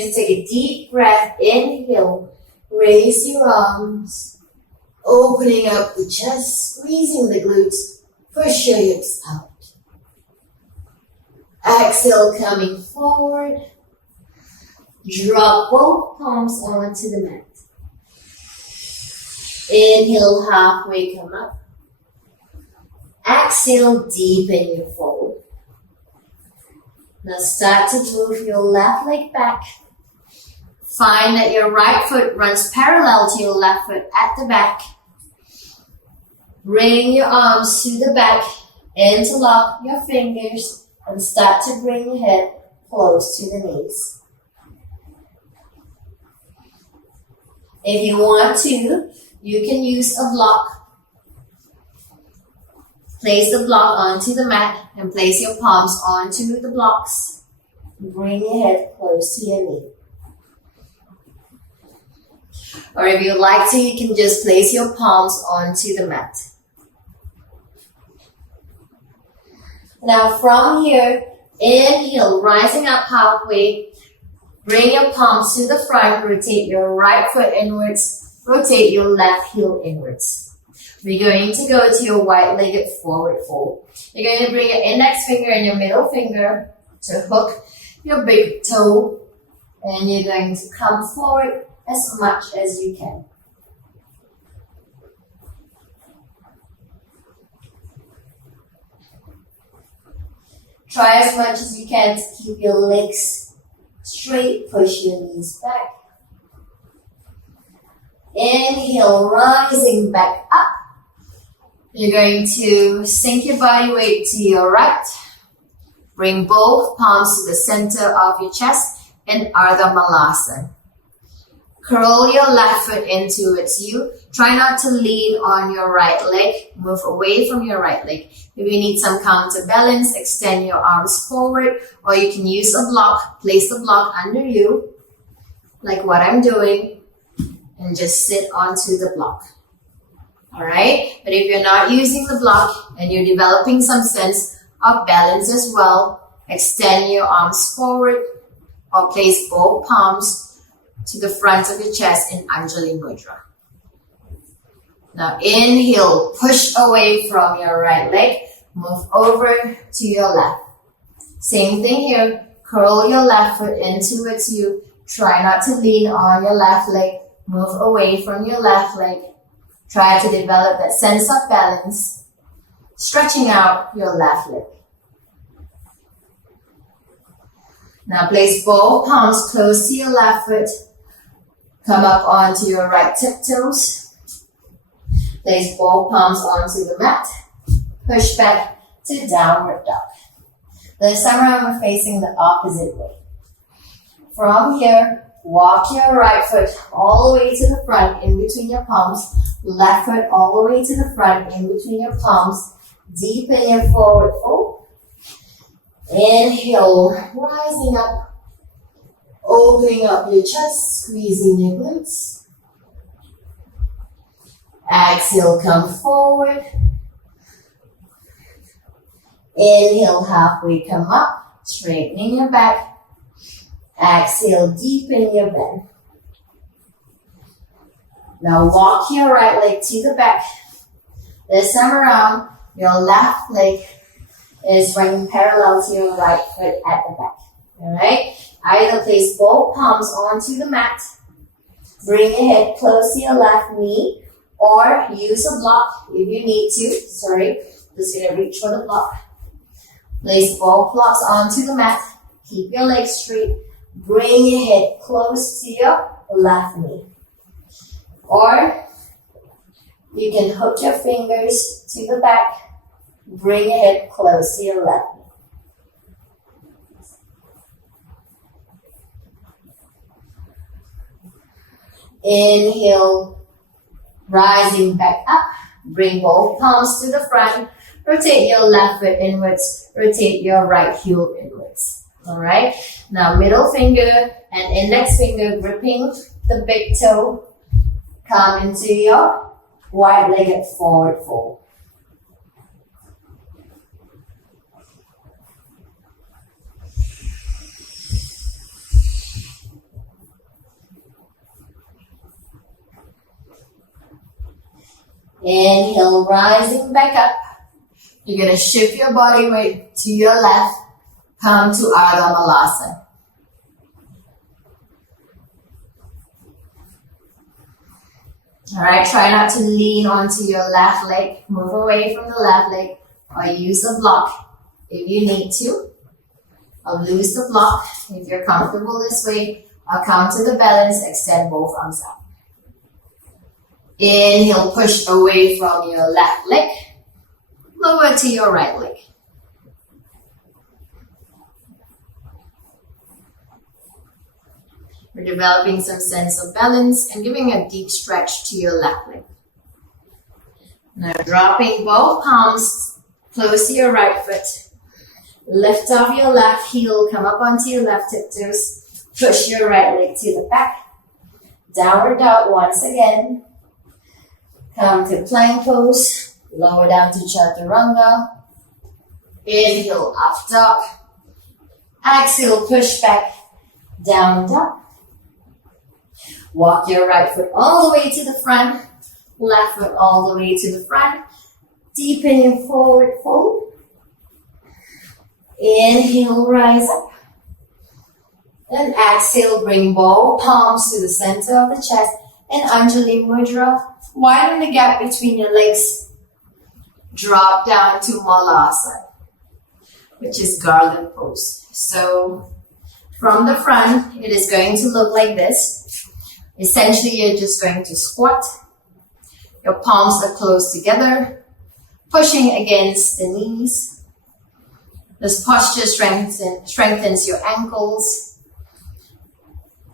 going to take a deep breath. Inhale, raise your arms, opening up the chest, squeezing the glutes, push your hips out. Exhale, coming forward. Drop both palms onto the mat. Inhale, halfway come up. Exhale, deepen your fold. Now start to move your left leg back. Find that your right foot runs parallel to your left foot at the back. Bring your arms to the back, interlock your fingers, and start to bring your head close to the knees. If you want to, you can use a block. Place the block onto the mat and place your palms onto the blocks. Bring your head close to your knee. Or if you'd like to, you can just place your palms onto the mat. Now from here, inhale, rising up halfway. Bring your palms to the front. Rotate your right foot inwards. Rotate your left heel inwards. We're going to go to your wide-legged forward fold. You're going to bring your index finger and your middle finger to hook your big toe. And you're going to come forward as much as you can. Try as much as you can to keep your legs straight. Push your knees back. Inhale, rising back up. You're going to sink your body weight to your right. Bring both palms to the center of your chest in Ardha Malasana. Curl your left foot in towards you. Try not to lean on your right leg. Move away from your right leg. If you need some counterbalance, extend your arms forward, or you can use a block. Place the block under you, like what I'm doing, and just sit onto the block. Alright? But if you're not using the block and you're developing some sense of balance as well, extend your arms forward or place both palms to the front of your chest in Anjali Mudra. Now inhale, push away from your right leg, move over to your left. Same thing here, curl your left foot in towards you. Try not to lean on your left leg, move away from your left leg. Try to develop that sense of balance, stretching out your left leg. Now place both palms close to your left foot. Come up onto your right tiptoes. Place both palms onto the mat. Push back to downward dog. This time around, we're facing the opposite way. From here, walk your right foot all the way to the front in between your palms. Left foot all the way to the front in between your palms. Deepen your forward fold. Inhale, rising up. Opening up your chest, squeezing your glutes. Exhale, come forward. Inhale, halfway come up, straightening your back. Exhale, deepen your bend. Now walk your right leg to the back. This time around, your left leg is running parallel to your right foot at the back. Alright? Either place both palms onto the mat, bring your head close to your left knee, or use a block if you need to. Sorry, just gonna reach for the block. Place both blocks onto the mat, keep your legs straight, bring your head close to your left knee. Or you can hook your fingers to the back, bring your head close to your left knee. Inhale, rising back up. Bring both palms to the front. Rotate your left foot inwards. Rotate your right heel inwards. Alright? Now middle finger and index finger gripping the big toe. Come into your wide-legged forward fold. Inhale, rising back up. You're going to shift your body weight to your left. Come to Ardha Malasana. Alright, try not to lean onto your left leg. Move away from the left leg or use a block if you need to. Or lose the block if you're comfortable this way. Or come to the balance, extend both arms out. Inhale, push away from your left leg. Lower to your right leg. We're developing some sense of balance and giving a deep stretch to your left leg. Now dropping both palms close to your right foot. Lift off your left heel, come up onto your left tiptoes. Push your right leg to the back. Downward dog once again. Come to plank pose. Lower down to chaturanga. Inhale, up dog. Exhale, push back. Down dog. Walk your right foot all the way to the front. Left foot all the way to the front. Deepen your forward fold. Inhale, rise up. And exhale, bring both palms to the center of the chest. And Anjali Mudra. Widen the gap between your legs. Drop down to Malasana, which is Garland Pose. So from the front, it is going to look like this. Essentially, you're just going to squat. Your palms are close together, pushing against the knees. This posture strengthens your ankles,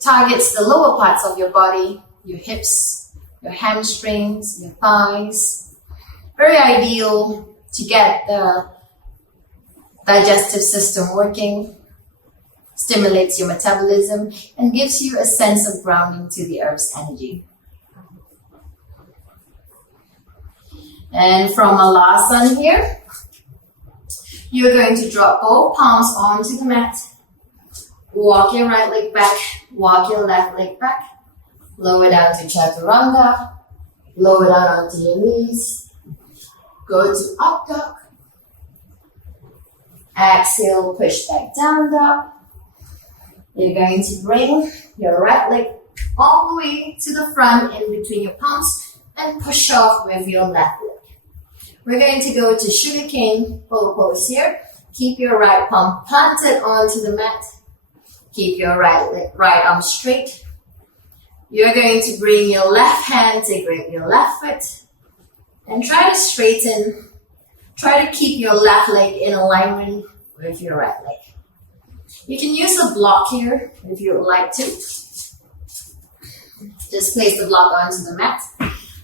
targets the lower parts of your body, your hips, your hamstrings, your thighs. Very ideal to get the digestive system working. Stimulates your metabolism and gives you a sense of grounding to the earth's energy. And from Malasana here, you're going to drop both palms onto the mat. Walk your right leg back, walk your left leg back. Lower down to chaturanga, lower down onto your knees. Go to up dog. Exhale, push back down dog. You're going to bring your right leg all the way to the front in between your palms and push off with your left leg. We're going to go to Sugarcane Pose here. Keep your right palm planted onto the mat. Keep your right arm straight. You're going to bring your left hand to grab your left foot and try to straighten. Try to keep your left leg in alignment with your right leg. You can use a block here if you would like to. Just place the block onto the mat.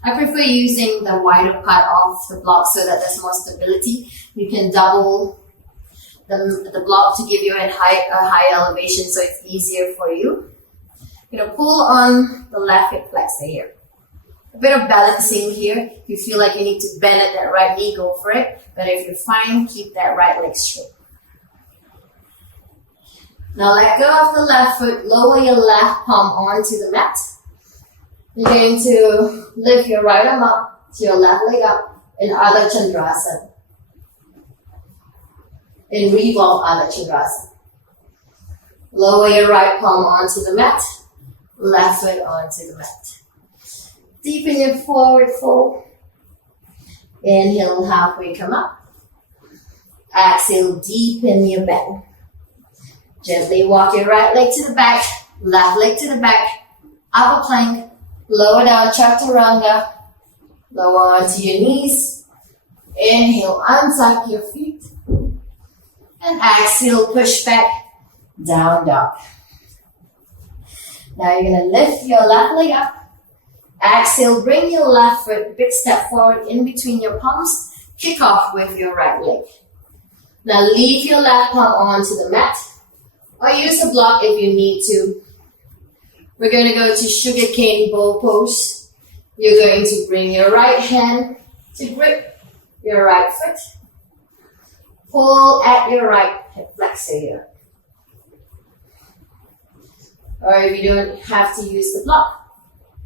I prefer using the wider part of the block so that there's more stability. You can double the block to give you a high elevation so it's easier for you. You're going to pull on the left hip flexor here. A bit of balancing here. If you feel like you need to bend at that right knee, go for it. But if you're fine, keep that right leg straight. Now let go of the left foot, lower your left palm onto the mat. You're going to lift your right arm up to your left leg up in Ardha Chandra Chapasana. In revolve Ardha Chandra Chapasana. Lower your right palm onto the mat, left foot onto the mat. Deepen your forward fold. Inhale, halfway come up. Exhale, deepen your bend. Gently walk your right leg to the back, left leg to the back, upper plank, lower down chaturanga, lower onto your knees. Inhale, untuck your feet. And exhale, push back, down dog. Now you're going to lift your left leg up. Exhale, bring your left foot, big step forward in between your palms. Kick off with your right leg. Now leave your left palm onto the mat. Or use a block if you need to. We're going to go to Sugarcane Pose. You're going to bring your right hand to grip your right foot. Pull at your right hip flexor here. Or if you don't have to use the block,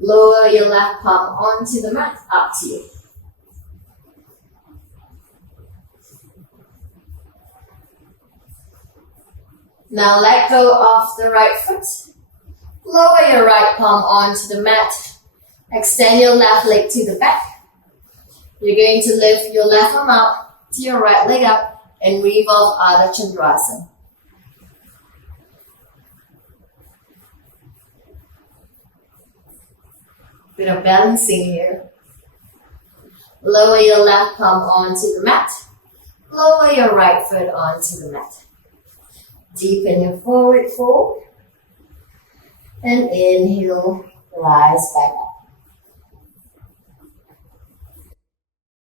lower your left palm onto the mat, up to you. Now let go of the right foot. Lower your right palm onto the mat. Extend your left leg to the back. You're going to lift your left arm out to your right leg up and revolve Ardha Chandrasana. Bit of balancing here. Lower your left palm onto the mat. Lower your right foot onto the mat. Deepen your forward fold. And inhale, rise back up.